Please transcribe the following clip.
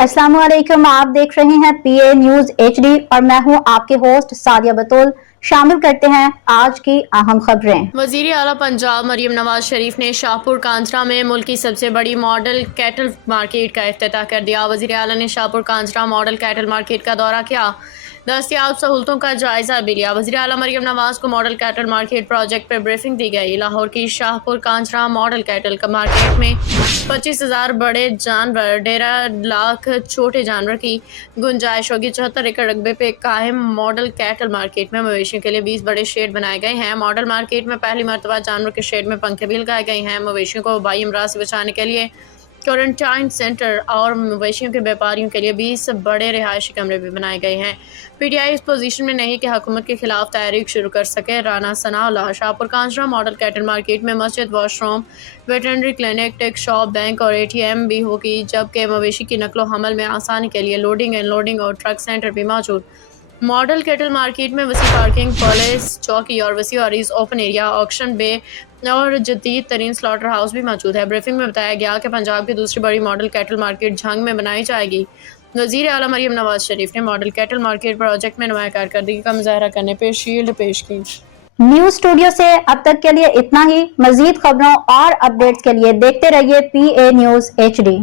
अस्सलाम वालेकुम, आप देख रहे हैं पीए न्यूज एचडी और मैं हूं आपके होस्ट सादिया बतूल। शामिल करते हैं आज की अहम खबरें। वज़ीर आला पंजाब मरियम नवाज शरीफ ने शाहपुर कांजरा में मुल्क की सबसे बड़ी मॉडल कैटल मार्केट का इफ्तिताह कर दिया। वज़ीर आला ने Shahpur Kanjra model cattle market का दौरा किया, दस्तयाब सहूलतों का जायजा भी लिया। वज़ीर आला मरियम नवाज को मॉडल कैटल मार्केट प्रोजेक्ट पर ब्रीफिंग दी गई। लाहौर की Shahpur Kanjra model cattle market में 25,000 बड़े जानवर, 1.5 लाख छोटे जानवर की गुंजाइश होगी। 74 एकड़ रकबे पे कायम मॉडल कैटल मार्केट में मवेशियों के लिए 20 बड़े शेड बनाए गए हैं। मॉडल मार्केट में पहली मरतबा जानवर के शेड में पंखे भी लगाए गए हैं। मवेशियों को वबाई अमराज से बचाने के लिए क्वारंटाइन सेंटर और मवेशियों के व्यापारियों के लिए 20 बड़े रिहायशी कमरे भी बनाए गए हैं। पीटीआई इस पोजीशन में नहीं कि हुकूमत के खिलाफ तहरीक शुरू कर सके। Rana Sanaullah. Shahpur Kanjra model cattle market में मस्जिद, washroom, veterinary clinic, tech shop, bank और एटीएम भी होगी, जबकि मवेशी की नकलो हमल में आसानी के लिए लोडिंग एंड लोडिंग और ट्रक सेंटर भी मौजूद। मॉडल कैटल मार्केट में वसी पार्किंग, पुलिस चौकी और वसी और ओपन एरिया, ऑक्शन बे और जदीद तरीन स्लॉटर हाउस भी मौजूद है। ब्रीफिंग में बताया गया कि पंजाब की दूसरी बड़ी मॉडल कैटल मार्केट झंग में बनाई जाएगी। वज़ीर आला मरियम नवाज शरीफ ने मॉडल कैटल मार्केट प्रोजेक्ट में नुमाया कारकर्दगी का मुजाहरा करने पर शील्ड पेश की। न्यूज स्टूडियो से अब तक के लिए इतना ही। मजीद खबरों और अपडेट्स के लिए देखते रहिए पीए न्यूज एचडी।